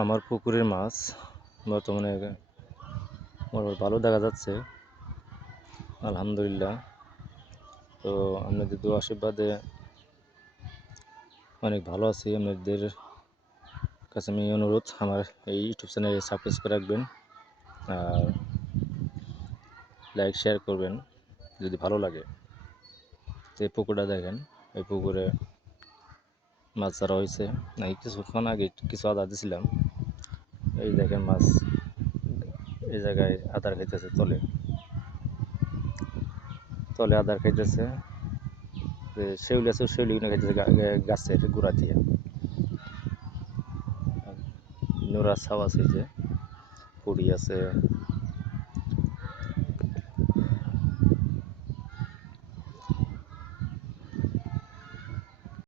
আমার পুকুরের মাছ বর্তমানে ভালো দেখা যাচ্ছে, আলহামদুলিল্লাহ। তো আপনাদের দোয়া আশীর্বাদে অনেক ভালো আছি। আপনাদের কাছে আমি অনুরোধ, আমার এই ইউটিউব চ্যানেলে সাবস্ক্রাইব করে রাখবেন আর লাইক শেয়ার করবেন যদি ভালো লাগে। তো এই পুকুরটা দেখেন, এই পুকুরে মাছ ছাড়া হয়েছে নাকি কিছুক্ষণ আগে কিছু আদা দিয়েছিলাম। এই দেখেন মাছ এই জায়গায় আদার খাইতেছে, তলে তলে আদার খাইতেছে। শেউলি আছে, শেউলি কিনে খাইতেছে গাছের গোড়া দিয়ে। নোরা ছাও আছে, যে পুরি আছে,